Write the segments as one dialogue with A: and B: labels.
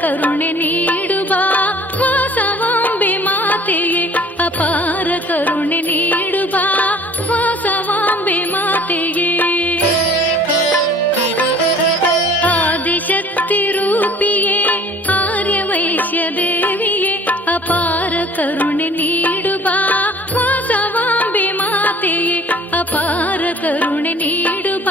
A: ಕರುಣೆ ನೀಡುವ ವಾಸವಾಂಬೆ ಮಾತೆಯೇ ಅಪಾರ ಕರುಣೆ ನೀಡುವ ವಾಸವಾಂಬೆ ಮಾತೆಯೇ ಆದಿಶಕ್ತಿ ರೂಪಿಯೇ ಆರ್ಯ ವೈಶ್ಯ ದೇವಿಯೇ ಅಪಾರ ಕರುಣೆ ನೀಡುವ ವಾಸವಾಂಬೆ ಮಾತೆಯೇ ಅಪಾರ ಕರುಣೆ ನೀಡುವ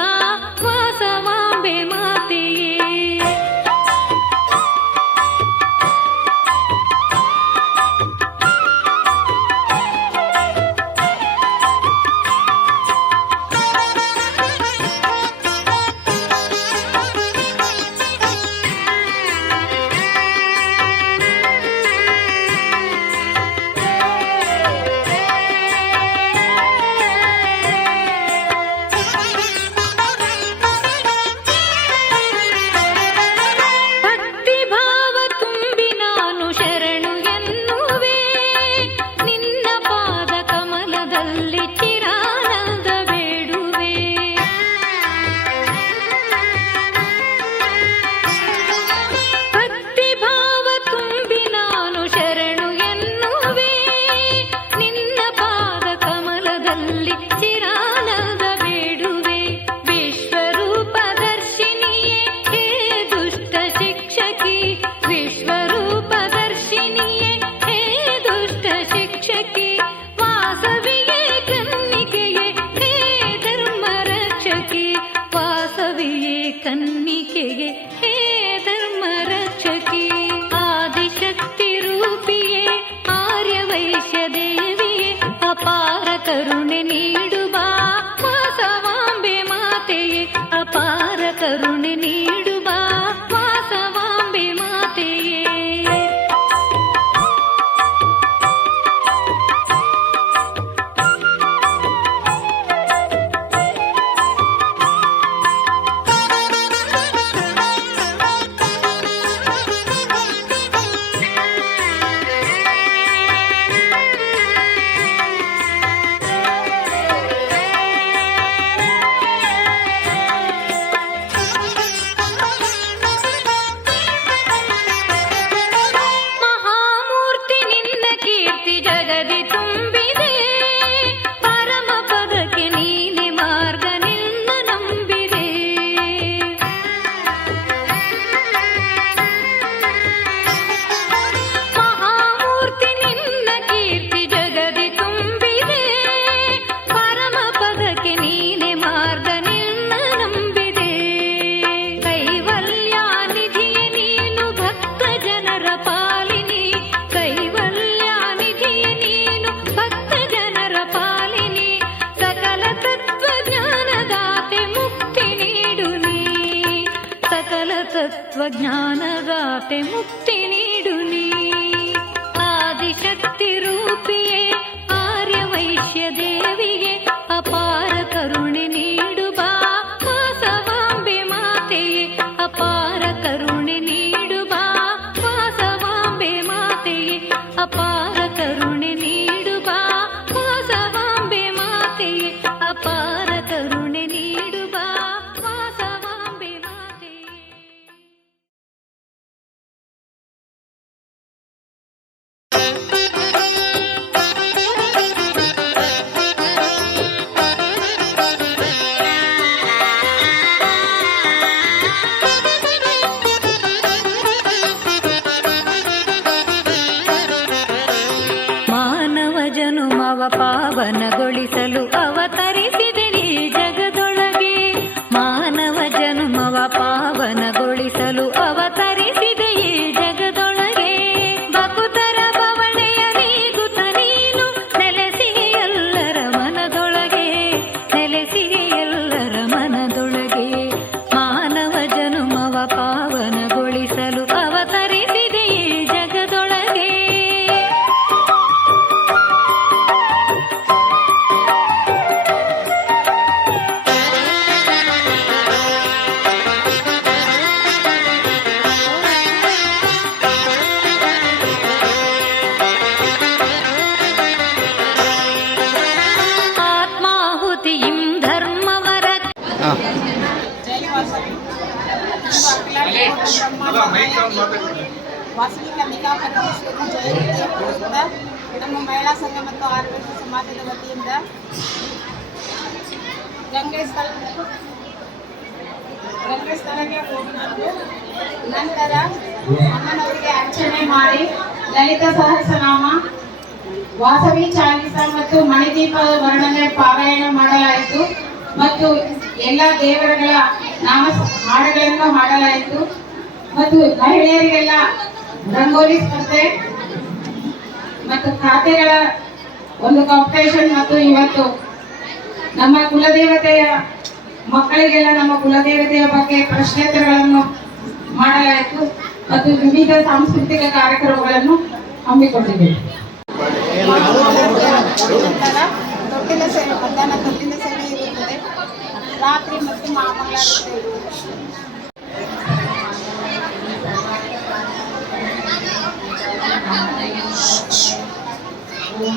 A: ನಮಗೆ ಮುಕ್ತಿ ನೀಡು ನೀ ಆದಿಶಕ್ತಿ ರೂಪಿಯೇ ಆರ್ಯ ವೈಶ್ಯ ದೇವಿಗೆ ಅಪಾರ ಕರುಣೆ ನೀಡು ಬಾ ವಾಸವಾಂಬೆ ಮಾತೆಯೇ ಅಪಾರ ಕರುಣೆ ನೀಡು ಬಾ ವಾಸವಾಂಬೆ ಮಾತೆಯೇ ಅಪಾರ ಕರುಣೆ ನೀಡು ಬಾ ವಾಸವಾಂಬೆ ಮಾತೆಯೇ ಅಪಾರ
B: ವಾಸವಿ ಕಲಿಕಾ ಪರಮೇಶ್ವರಿ ಜಯಂತಿಯ ಪ್ರಯುಕ್ತ ನಮ್ಮ ಮಹಿಳಾ ಸಂಘ ಮತ್ತು ಆರೋಗ್ಯ ಸಮಾಜದ ವತಿಯಿಂದ ಗಂಗೆ ಸ್ಥಳ ಗಂಗೆ ಸ್ಥಳಕ್ಕೆ ಹೋಗಿ ನಂತರ ಅಮ್ಮನವರಿಗೆ ಅರ್ಚನೆ ಮಾಡಿ ಲಲಿತ ಸಹಸ್ರನಾಮ, ವಾಸವಿ ಚಾಲಿಸ ಮತ್ತು ಮಣಿದೀಪ ವರ್ಣನೆ ಪಾರಾಯಣ ಮಾಡಲಾಯಿತು. ಮತ್ತು ಎಲ್ಲ ದೇವರುಗಳ ನಾಮ ಹಾಡುಗಳನ್ನು ಹಾಡಲಾಯಿತು. ಮತ್ತು ಮಹಿಳೆಯರಿಗೆಲ್ಲ ರಂಗೋಲಿ ಸ್ಪರ್ಧೆ ಮತ್ತು ಖಾತೆಗಳ ಒಂದು ಕಾಂಪಿಟೇಷನ್ ಮತ್ತು ಇವತ್ತು ನಮ್ಮ ಕುಲದೇವತೆಯ ಮಕ್ಕಳಿಗೆಲ್ಲ ನಮ್ಮ ಕುಲದೇವತೆಯ ಬಗ್ಗೆ ಪ್ರಶ್ನೋತ್ತರಗಳನ್ನು ಮಾಡಲಾಯಿತು ಮತ್ತು ವಿವಿಧ ಸಾಂಸ್ಕೃತಿಕ ಕಾರ್ಯಕ್ರಮಗಳನ್ನು ಹಮ್ಮಿಕೊಂಡಿದ್ದೇವೆ. ರಾತ್ರಿ ಮತ್ತು ಮಾಮಂಗಳಾರತಿ. ಇರುತ್ತದೆ
C: ಓಂ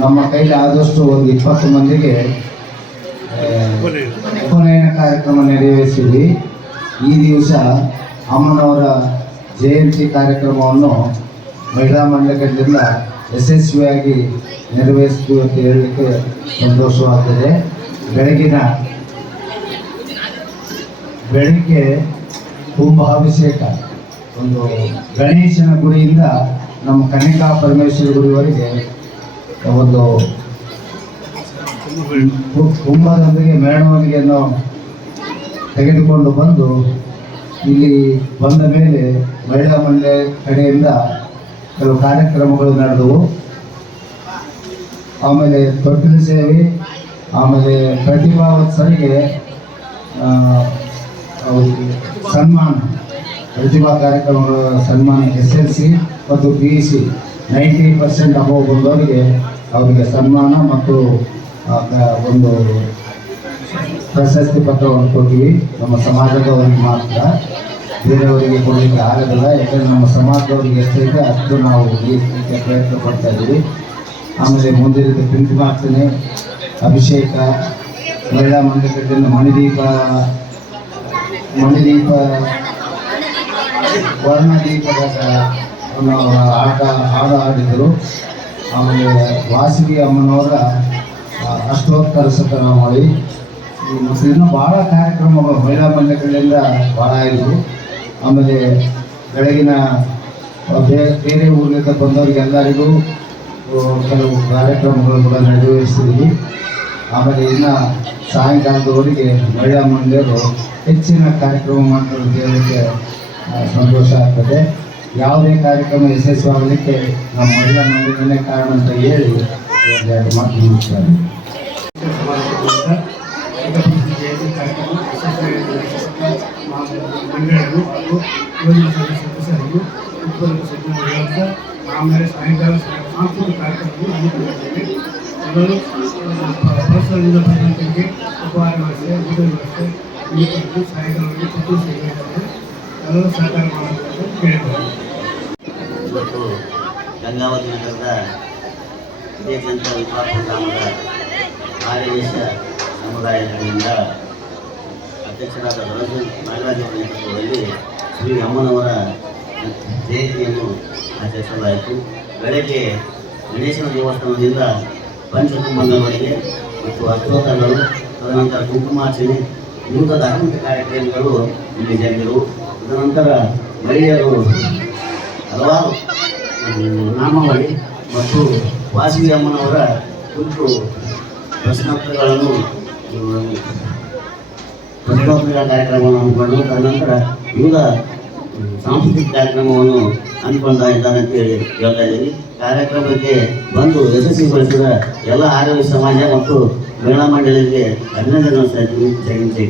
D: ನಮ್ಮ ಕೈಲಿ ಆದಷ್ಟು ಒಂದು ಇಪ್ಪತ್ತು ಮಂದಿಗೆ ಉಪನಯನ ಕಾರ್ಯಕ್ರಮ ನೆರವೇರಿಸಿದ್ವಿ. ಈ ದಿವಸ ಅಮ್ಮನವರ ಜಯಂತಿ ಕಾರ್ಯಕ್ರಮವನ್ನು ಮಹಿಳಾ ಮಂಡಲದಿಂದ ಯಶಸ್ವಿಯಾಗಿ ನೆರವೇರಿಸಿದ್ವಿ ಅಂತ ಹೇಳಲಿಕ್ಕೆ ಸಂತೋಷವಾಗ್ತದೆ. ಬೆಳಗಿನ ಬೆಳಿಗ್ಗೆ ಕುಂಭಾಭಿಷೇಕ ಒಂದು ಗಣೇಶನ ಗುಡಿಯಿಂದ ನಮ್ಮ ಕನಿಕಾ ಪರಮೇಶ್ವರ ಗುಡಿವರೆಗೆ ಒಂದು ಕುಂಬದೊಂದಿಗೆ ಮೆರವಣಿಗೆಯನ್ನು ತೆಗೆದುಕೊಂಡು ಬಂದು ಇಲ್ಲಿ ಬಂದ ಮೇಲೆ ಮಹಿಳಾ ಮಂಡಳಿ ಕಡೆಯಿಂದ ಕೆಲವು ಕಾರ್ಯಕ್ರಮಗಳು ನಡೆದವು. ಆಮೇಲೆ ದೊಡ್ಡ ಸೇವೆ, ಆಮೇಲೆ ಪ್ರತಿಭಾವತ್ಸರಿಗೆ ಸನ್ಮಾನ, ಪ್ರತಿಭಾ ಕಾರ್ಯಕ್ರಮಗಳ ಸನ್ಮಾನ ಎಸ್ ಎಲ್ ಸಿ ಮತ್ತು P U C. Ninety percent above ಬಂದವರಿಗೆ ಅವರಿಗೆ ಸನ್ಮಾನ ಮತ್ತು ಒಂದು ಪ್ರಶಸ್ತಿ ಪತ್ರವನ್ನು ಕೊಟ್ಟಿವಿ. ನಮ್ಮ ಸಮಾಜದವರಿಗೆ ಮಾತ್ರ. ಬೇರೆಯವರಿಗೆ ಕೊಡಲಿಕ್ಕೆ ಆಗೋದಿಲ್ಲ ಯಾಕಂದರೆ ನಮ್ಮ ಸಮಾಜದವರಿಗೆ ಎಷ್ಟೈತೆ, ಅಷ್ಟು ನಾವು ನೀಡಲಿಕ್ಕೆ ಪ್ರಯತ್ನ ಪಡ್ತಾ ಇದ್ದೀವಿ. ಆಮೇಲೆ ಮುಂದಿನ ಮಾಡ್ತೇನೆ. ಅಭಿಷೇಕ, ಮಹಿಳಾ ಮಂದಿರದಿಂದ ಮಣಿದೀಪ ಮಣಿದೀಪ, ವರ್ಣದೀಪದ ಆಟ, ಹಾಡು ಆಡಿದರು ಆಮೇಲೆ ವಾಸವಿ ಅಮ್ಮನವರ ಅಷ್ಟೋತ್ತರ ಈ ಮತ್ತು ಇನ್ನೂ ಭಾಳ ಕಾರ್ಯಕ್ರಮಗಳು ಮಹಿಳಾ ಮಂಡಳಿಗಳಿಂದ ಭಾಳ ಇದ್ವು ಆಮೇಲೆ ಬೆಳಗಿನ ಬೇರೆ ಊರಿನಿಂದ ಬಂದವರಿಗೆಲ್ಲರಿಗೂ ಕೆಲವು ಕಾರ್ಯಕ್ರಮಗಳು ಕೂಡ ನೆರವೇರಿಸಿದ್ವಿ ಆಮೇಲೆ ಇನ್ನು ಸಾಯಂಕಾಲದವರೆಗೆ ಮಹಿಳಾ ಮಂಡಳಿಯರು ಹೆಚ್ಚಿನ ಕಾರ್ಯಕ್ರಮ ಮಾಡ್ತಾರೆ ಕೇಳೋಕ್ಕೆ ಸಂತೋಷ ಆಗ್ತದೆ. ಯಾವುದೇ ಕಾರ್ಯಕ್ರಮ ಯಶಸ್ವಿಯಾಗಲಿಕ್ಕೆ ನಮ್ಮ ಮಹಿಳಾ ಮಂಡಳಿನೇ ಕಾರಣ ಅಂತ ಹೇಳಿ ಒಂದೆರಡು ಮಾತು ಮುಗಿಸ್ತಾರೆ
E: ಮಂಡಳಿಗಳು ಹಾಗೂ ಯುವಜನ ಸಂಘ ಸದಸ್ಯರಿಗೂ ಉತ್ಪನ್ನ ಸಚಿವರ ಆಮೇಲೆ ಸಾಯಂಕಾಲ ಸಾಂಸ್ಕೃತಿಕ ಕಾರ್ಯಕ್ರಮಗಳು ಹಮ್ಮಿಕೊಂಡಿದ್ದೇವೆ ಎಲ್ಲರೂ ಪರಸ್ಪರದಿಂದ ಬಂದಂತರಿಗೆ ಉಪಹಾರ ವ್ಯವಸ್ಥೆ ಊಟ ವ್ಯವಸ್ಥೆ ಈ ಕುರಿತು ಸಾಯಂಕಾಲವರೆಗೆ ಪುತ್ತೂರು ಸಿಗಲಿದ್ದಾರೆ ಎಲ್ಲರೂ ಸಹಕಾರ ಮಾಡಬೇಕು ಅಂತ ಕೇಳಿದ್ದಾರೆ
F: ಇವತ್ತು ಗಂಗಾವತಿ ನಗರದ ಜನತಾ ವಿಕಾಸ ಗ್ರಾಮದ ಆರ್ಯವೇಶ ಸಮುದಾಯಗಳಿಂದ ಅಧ್ಯಕ್ಷರಾದ ರಂಜನ್ ನಾಗರಾಜ್ ನೇತೃತ್ವದಲ್ಲಿ ಶ್ರೀ ಅಮ್ಮನವರ ಜಯಂತಿಯನ್ನು ಆಚರಿಸಲಾಯಿತು. ಬೆಳಗ್ಗೆ ಗಣೇಶನ ದೇವಸ್ಥಾನದಿಂದ ಪಂಚಕುಂಭಗಳವರೆಗೆ ಮತ್ತು ಅಷ್ಟೋತ್ತರಗಳು ತದನಂತರ ಕುಂಕುಮಾರ್ಚನೆ ವಿವಿಧ ಧಾರ್ಮಿಕ ಕಾರ್ಯಕ್ರಮಗಳು ಇಲ್ಲಿ ಜರುಗಿದವು. ತದನಂತರ ಮಹಿಳೆಯರು ಹಲವಾರು ನಾಮಾವಳಿ ಮತ್ತು ವಾಸವಿ ಅಮ್ಮನವರ ಕುರಿತು ಪ್ರಶ್ನೋತ್ತರಗಳನ್ನು ಪ್ರಶ್ನೋತ್ತರ ಕಾರ್ಯಕ್ರಮವನ್ನು ಹಮ್ಮಿಕೊಂಡು, ತದನಂತರ ವಿವಿಧ ಸಾಂಸ್ಕೃತಿಕ ಕಾರ್ಯಕ್ರಮವನ್ನು ಹಮ್ಮಿಕೊಂಡ ಇದ್ದಾರೆ ಅಂತ ಹೇಳಿ ಹೇಳ್ತಾ ಇದ್ದೀವಿ ಕಾರ್ಯಕ್ರಮಕ್ಕೆ ಬಂದು ಯಶಸ್ವಿಗೊಳಿಸಿದ ಎಲ್ಲ ಆರೋಗ್ಯ ಸಮಾಜ ಮತ್ತು ಮಹಿಳಾ ಮಂಡಳಿಗೆ ಅಭಿನಂದನೆ ಸಲ್ಲಿಸ್ತಾ ಇದ್ದೀವಿ.